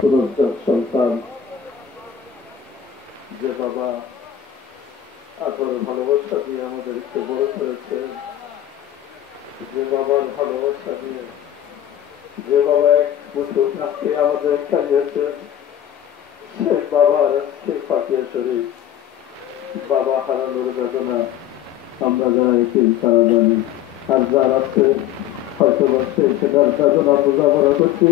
সন্তান যে বাবা আদর ভালোবাসা দিয়ে আমাদেরকে বড় করেছে, যে বাবার ভালোবাসা দিয়ে, যে বাবা এক বছর রাখতে আমাদের খাইয়েছেন, সেই বাবার আজকে পাঠিয়ে শরীর বাবা হারানোর বেদনা আমরা যারা এটিম তারা জানি। আর যার আছে হয়তো বসে সেটার বেদনা বোঝাপড়া করছি।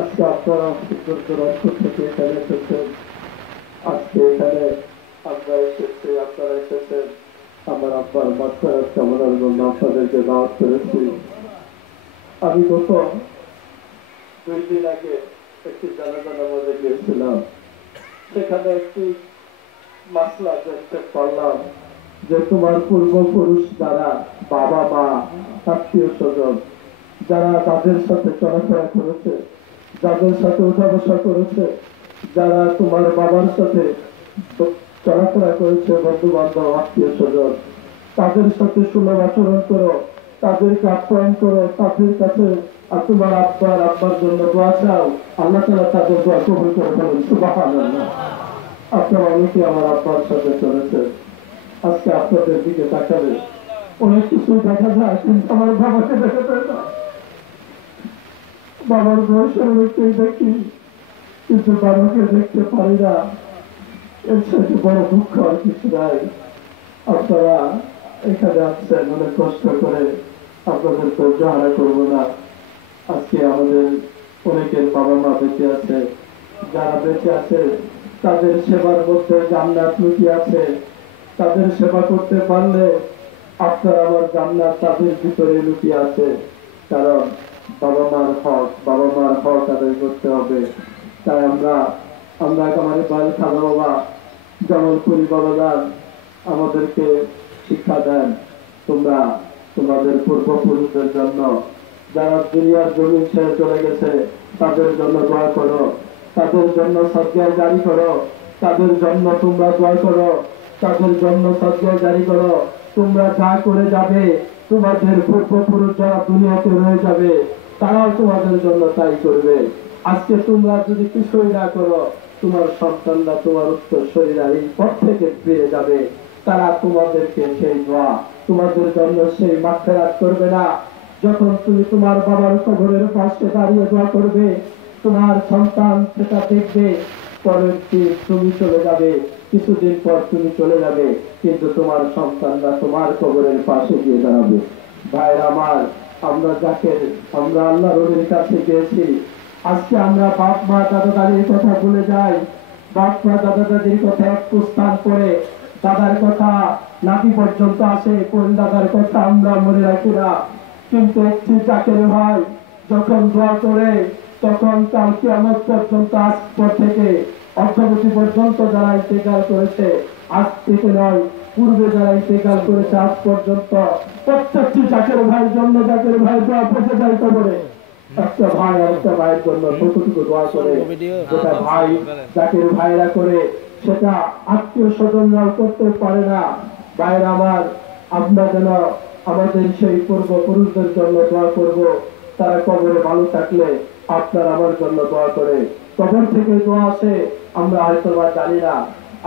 আজকে আপনারা অঞ্চল থেকে এখানে এসেছেন, আজকে এখানে আমরা এসেছি, আপনারা এসেছেন আমার আব্বার মাত্রার কামনার জন্য আপনাদেরকে দাওয়াত করেছি। আমি গত 2 দিন আগে একটি জানাজার মধ্যে গিয়েছিলাম, সেখানে একটি মাসলা জানতে পারলাম যে তোমার পূর্বপুরুষ যারা বাবা মা আত্মীয় স্বজন যারা তাদের সাথে চলাফেরা করেছে, যাদের সাথে উঠা বসা করেছে, যারা তোমার বাবার সাথে চলাফেরা করেছে, বন্ধু বান্ধব আত্মীয় স্বজন, তাদের সাথে সুলভ আচরণ করো, তাদেরকে আপ্যায়ন করো, তাদের কাছে আর তোমার আব্বার জন্য দোয়া চাও, আল্লাহ তাআলা তাদের দোয়া কবুল করে বলেন সুবহানাল্লাহ। আপনারা অনেকে আমার আব্বার সাথে চলেছে, আজকে আপনাদের দিকে তাকালে অনেক কিছু দেখা যায়, কিন্তু আমার বাবাকে দেখা যায় না। বাবার বয়সের অনেকটাই দেখি, কিন্তু বাবাকে দেখতে পারি না। এর সাথে বড় দুঃখ আর কিছু নাই। আপনারা এখানে আসছেন অনেক কষ্ট করে, আপনাদের ধৈর্য হারা করবো না। আজকে আমাদের অনেকের বাবা মা বেঁচে আছে, যারা বেঁচে আছে তাদের সেবার মধ্যে জান্নাত লুকিয়ে আছে। তাদের সেবা করতে পারলে আপনার আমার জান্নাত তাদের ভিতরে লুকিয়ে আছে। কারণ বাবা মার হক আদায় করতে হবে। তাই আমরা আমার খালা বাবা জামালপুরি বাবাদান আমাদেরকে শিক্ষা দেন, তোমরা তোমাদের পূর্বপুরুষদের জন্য যারা দুনিয়ার জমিন ছেড়ে চলে গেছে তাদের জন্য দোয়া করো, তাদের জন্য সদকা জারি করো, তাদের জন্য তোমরা দোয়া করো, তাদের জন্য সদকা জারি করো। তোমরা যা করে যাবে, তোমাদের পূর্বপুরুষ যারা দুনিয়াতে রয়ে যাবে তারাও তোমাদের জন্য তাই করবে। আজকে তোমরা যদি কিছুই না করো, তোমার সন্তানরা, তোমার উত্তরসূরিরা এই পথ থেকে ফিরে যাবে, তারা তোমাদেরকে সেই দোয়া, তোমাদের জন্য সেই মাগফিরাত করবে না। যখন তুমি তোমার বাবার কবরের পাশে দাঁড়িয়ে দোয়া করবে, তোমার সন্তান সেটা দেখবে, পরের দিন তুমি চলে যাবে, কিছুদিন পর তুমি চলে যাবে, কিন্তু তোমার সন্তানরা তোমার কবরের পাশে গিয়ে দাঁড়াবে। ভাইরা আমার, আমরা আল্লাহর ওলির কাছে গিয়েছি। আজকে আমরা বাপ মা দাদা দাদির কথা ভুলে যাই। বাপ মা দাদা দাদির কথা একটু স্থান করে দাদার কথা নাতি পর্যন্ত আসে, কোন দাদার কথা আমরা মনে রাখি না। কিন্তু একটি জাকের ভাই যখন দোয়া করে, তখন কাল কিয়ামত পর্যন্ত, আজ পর থেকে অর্ধবতী পর্যন্ত যারা ইন্তেকাল করেছে, আজ থেকে নয়, পূর্বে যারা ইন্তেকাল করেছে আজ পর্যন্ত, প্রত্যেকটি জাকের ভাইয়ের জন্য জাকের ভাই দোয়া পৌঁছে যায় কবরে। একটা ভাই একটা ভাইয়ের জন্য কতটুকু দোয়া করে, যেটা ভাই জাকের ভাইরা করে সেটা আত্মীয় স্বজনরাও করতে পারে না। ভাইরা আমার, আমরা যেন আমাদের সেই পূর্বপুরুষদের জন্য দোয়া করব। তারা কবরে ভালো থাকলে আপনার আমার জন্য দোয়া করে। কবর থেকে দোয়া আসে আমরা হয়তো বা জানি না,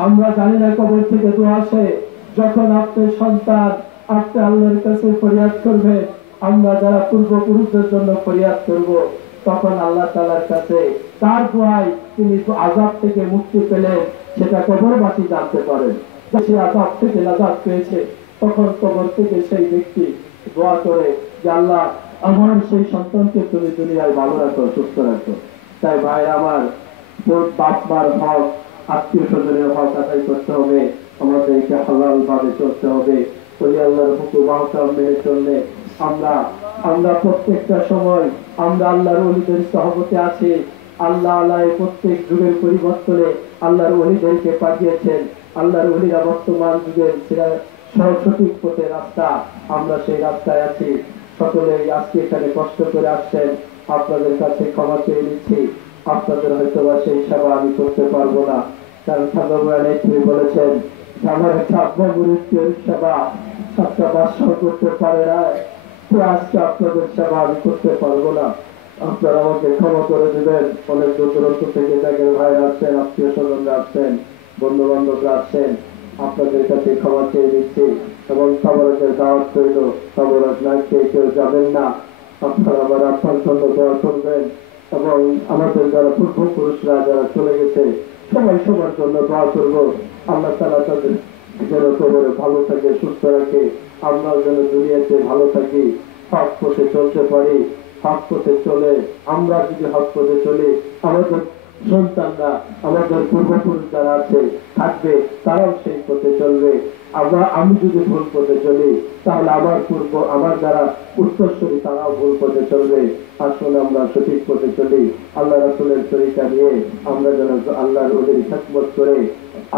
আমরা জানি না কবর থেকে দোয়া আসে। যখন আপনার সন্তান আপনি আল্লাহর কাছে ফরিয়াদ করবে, আমরা যারা পূর্বপুরুষদের জন্য ফরিয়াদ করব, তখন আল্লাহ তাআলার কাছে তার দোয়ায় তিনি আযাব থেকে মুক্তি পেলেন, সেটা কবরবাসী জানতে পারেন। সে আযাব থেকে নাজাত পেয়েছে, তখন কবর থেকে সেই ব্যক্তি দোয়া করে যে আল্লাহ আমার সেই সন্তানকে তুমি দুনিয়ায় ভালো রাখো, সুস্থ রাখো। তাই ভাইরা আমার, বাপ মার হক, আত্মীয় স্বজনের হক আদায় করতে হবে, আমাদেরকে হালাল ভাবে চলতে হবে। ওলি আল্লাহর হুকুম আহকাম মেনে চললে আমরা প্রত্যেকটা সময় আমরা আল্লাহর ওলিদের সহবতে আছি। আল্লাহ প্রত্যেক যুগের পরিবর্তনে আল্লাহর ওলিদেরকে পাঠিয়েছেন। আল্লাহর ওলিরা বর্তমান যুগের সঠিক পথের রাস্তা, আমরা সেই রাস্তায় আছি। সকলেই আজকে এখানে কষ্ট করে আসছেন, আপনাদের কাছে ক্ষমা চেয়ে নিচ্ছি। আপনাদের হয়তো বা সেই সেবা আমি করতে পারবো না, কারণ তিনি বলেছেন আমার একটা আব্বা মুরিদের সেবা 7টা বাদশাহ করতে পারে না, তো আজকে আপনাদের সেবা আমি করতে পারবো না। আপনারা আমাকে ক্ষমা করে দিবেন। অনেক দূর দূরান্ত থেকে দেখেন ভাইরা আসছেন, আত্মীয় স্বজনরা আসছেন, বন্ধু বান্ধবরা আসছেন, আপনাদের কাছে ক্ষমা চেয়ে দিচ্ছি। এবং সবরকের দাওয়াত রইল, সবরক না খেয়ে কেউ যাবেন না। আপনারা আবার আপনার জন্য দোয়া করবেন এবং আমাদের যারা পূর্বপুরুষরা যারা চলে গেছে সবাই সবার জন্য দোয়া করবো। আল্লাহ তাআলা তাদের যেন কবরে ভালো থাকে, সুস্থ রাখে, আমরা যেন দুনিয়াতে ভালো থাকি, হক পথে চলতে পারি। হক পথে চলে আমরা যদি হক পথে চলি, আমাদের সন্তানরা, আমাদের পূর্বপুরুষ যারা আছে থাকবে, তারাও সেই পথে চলবে। আমি যদি ভুল পথে চলি, তাহলে আমার যারা উত্তরসূরি তারাও ভুল পথে চলবে। আসলে আমরা সঠিক পথে চলি, আল্লাহ রাসূলের তরিকা নিয়ে আমরা যেন আল্লাহর ওলির খেদমত করে,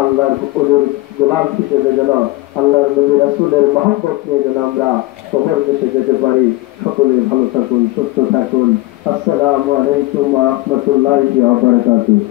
আল্লাহর ওলির গোলাম হিসেবে যেন আল্লাহর নবী রাসূলের মহব্বত নিয়ে যেন আমরা কবর দেশে যেতে পারি। সকলে ভালো থাকুন, সুস্থ থাকুন। আসসালামু আলাইকুম ওয়া রাহমাতুল্লাহি ওয়া বারাকাতুহু।